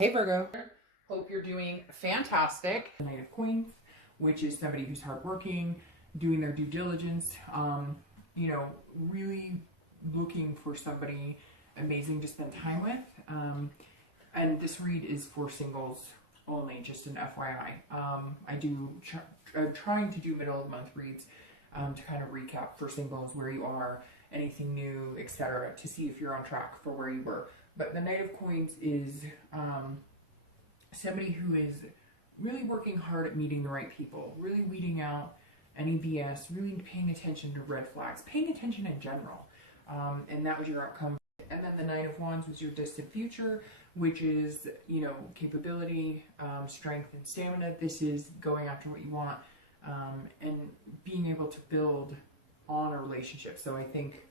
Hey Virgo, hope you're doing fantastic. The Knight of Coins, which is somebody who's hardworking, doing their due diligence, really looking for somebody amazing to spend time with. And this read is for singles only, just an FYI. I'm trying to do middle of the month reads to kind of recap for singles where you are, anything new, etc., to see if you're on track for where you were. But the Knight of Coins is somebody who is really working hard at meeting the right people, really weeding out any BS, really paying attention to red flags, paying attention in general. And that was your outcome. And then the Knight of Wands was your distant future, which is, capability, strength, and stamina. This is going after what you want and being able to build on a relationship. So I think,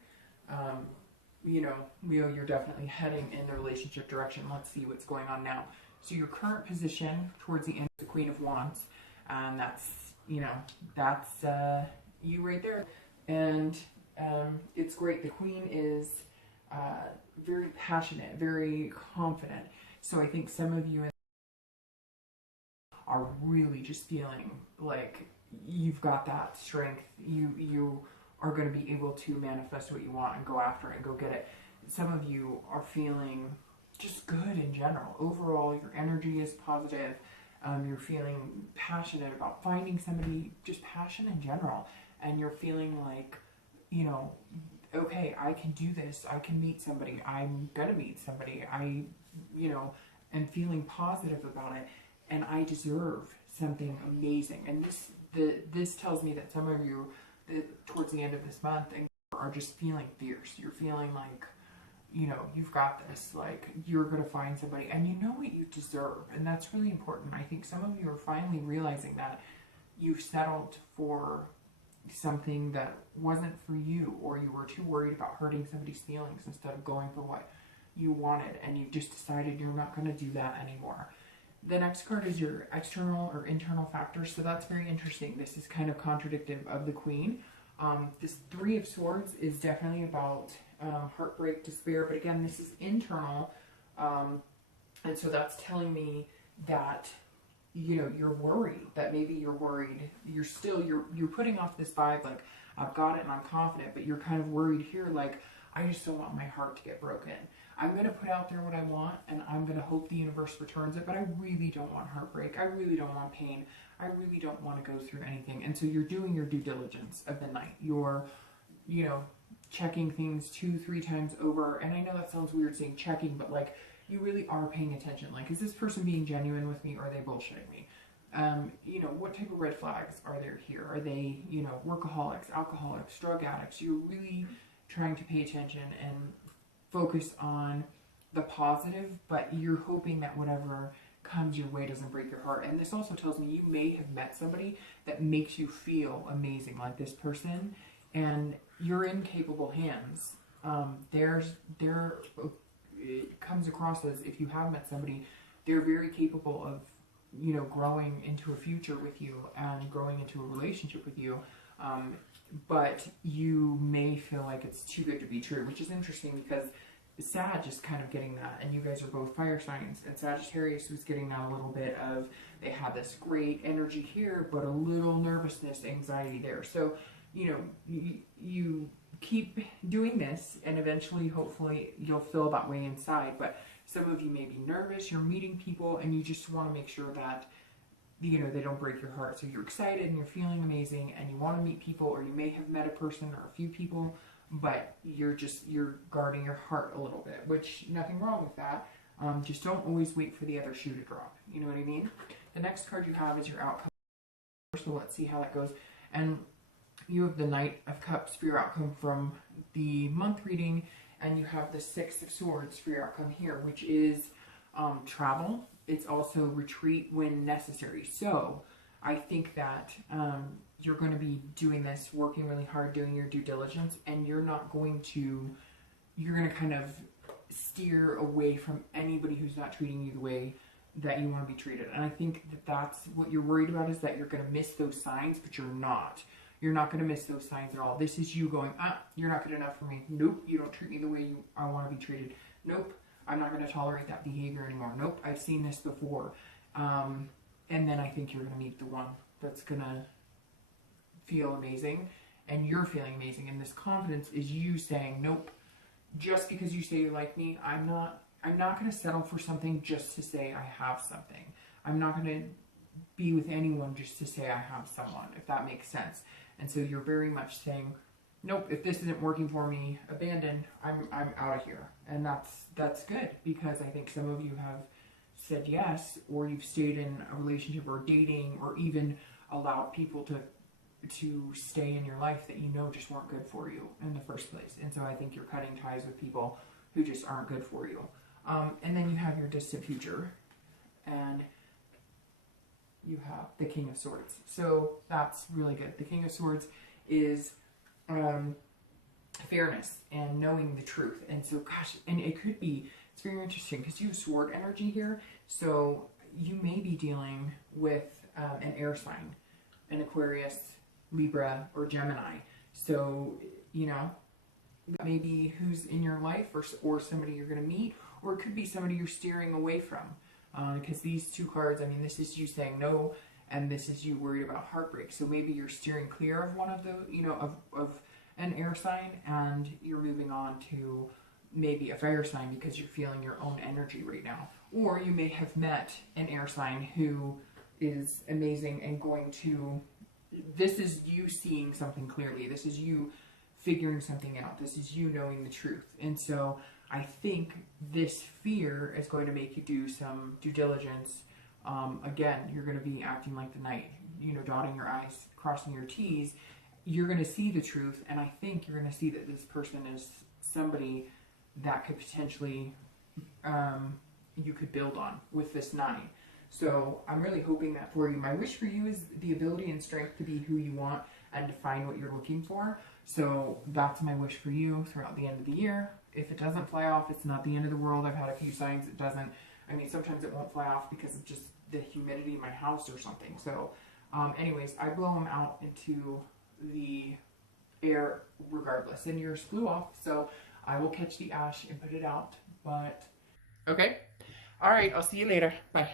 Leo, you're definitely heading in the relationship direction. Let's see what's going on now. So your current position towards the end is the Queen of Wands. And that's you right there. And it's great. The Queen is very passionate, very confident. So I think some of you are really just feeling like you've got that strength. You are going to be able to manifest what you want and go after it and go get it. Some of you are feeling just good in general. Overall, your energy is positive. You're feeling passionate about finding somebody, just passion in general. And you're feeling like, okay, I can do this. I can meet somebody. I'm going to meet somebody. I am feeling positive about it. And I deserve something amazing. And this tells me that some of you, towards the end of this month, are just feeling fierce. You're feeling like, you've got this, like you're going to find somebody and you know what you deserve. And that's really important. I think some of you are finally realizing that you've settled for something that wasn't for you, or you were too worried about hurting somebody's feelings instead of going for what you wanted, and you just decided you're not going to do that anymore. The next card is your external or internal factors, so that's very interesting. This is kind of contradictive of the Queen. This Three of Swords is definitely about heartbreak, despair, but again, this is internal, and so that's telling me that you're worried, that maybe you're worried, you're putting off this vibe like, I've got it and I'm confident, but you're kind of worried here, like, I just don't want my heart to get broken. I'm going to put out there what I want, and I'm going to hope the universe returns it, but I really don't want heartbreak. I really don't want pain. I really don't want to go through anything. And so you're doing your due diligence of the night. You're, checking things 2-3 times over. And I know that sounds weird saying checking, but like, you really are paying attention. Like, is this person being genuine with me, or are they bullshitting me? What type of red flags are there here? Are they, workaholics, alcoholics, drug addicts? You're really trying to pay attention and focus on the positive, but you're hoping that whatever comes your way doesn't break your heart. And this also tells me you may have met somebody that makes you feel amazing, like this person, and you're in capable hands. It comes across as, if you have met somebody, they're very capable of, growing into a future with you and growing into a relationship with you. But you may feel like it's too good to be true, which is interesting because Sag is kind of getting that, and you guys are both fire signs, and Sagittarius was getting that a little bit of, they had this great energy here, but a little nervousness, anxiety there. So, you keep doing this, and eventually, hopefully, you'll feel that way inside. But some of you may be nervous, you're meeting people, and you just want to make sure that they don't break your heart. So you're excited and you're feeling amazing and you want to meet people, or you may have met a person or a few people, but you're guarding your heart a little bit, which nothing wrong with that. Just don't always wait for the other shoe to drop. You know what I mean? The next card you have is your outcome. So let's see how that goes. And you have the Knight of Cups for your outcome from the month reading, and you have the Six of Swords for your outcome here, which is travel. It's also retreat when necessary. So I think that you're going to be doing this, working really hard, doing your due diligence, and you're going to kind of steer away from anybody who's not treating you the way that you want to be treated. And I think that that's what you're worried about, is that you're going to miss those signs, but you're not. You're not going to miss those signs at all. This is you going, you're not good enough for me. Nope, you don't treat me the way I want to be treated. Nope, I'm not going to tolerate that behavior anymore. Nope, I've seen this before. And then I think you're going to meet the one that's going to feel amazing, and you're feeling amazing. And this confidence is you saying, nope, just because you say you like me, I'm not going to settle for something just to say I have something. I'm not going to be with anyone just to say I have someone, if that makes sense. And so you're very much saying, nope, if this isn't working for me, abandon, I'm out of here. And that's good, because I think some of you have said yes, or you've stayed in a relationship or dating, or even allowed people to stay in your life that you know just weren't good for you in the first place. And so I think you're cutting ties with people who just aren't good for you. And then you have your distant future, and you have the King of Swords. So that's really good. The King of Swords is fairness and knowing the truth. And so, gosh, and it could be, it's very interesting because you have sword energy here. So you may be dealing with an air sign, an Aquarius, Libra, or Gemini. So, you know, maybe who's in your life, or somebody you're going to meet, or it could be somebody you're steering away from. Because these two cards, I mean, this is you saying no, and this is you worried about heartbreak. So maybe you're steering clear of one of the, you know, of an air sign, and you're moving on to maybe a fire sign because you're feeling your own energy right now. Or you may have met an air sign who is amazing and going to, this is you seeing something clearly. This is you figuring something out. This is you knowing the truth. And so I think this fear is going to make you do some due diligence. Again, you're going to be acting like the knight, you know, dotting your I's, crossing your T's. You're going to see the truth, and I think you're going to see that this person is somebody that could potentially, you could build on with this 9. So I'm really hoping that for you. My wish for you is the ability and strength to be who you want and to find what you're looking for. So that's my wish for you throughout the end of the year. If it doesn't fly off, it's not the end of the world. I've had a few signs it doesn't. I mean, sometimes it won't fly off because of just the humidity in my house or something. So anyways, I blow them out into the air regardless. And yours flew off, so I will catch the ash and put it out. But okay. All right, I'll see you later. Bye.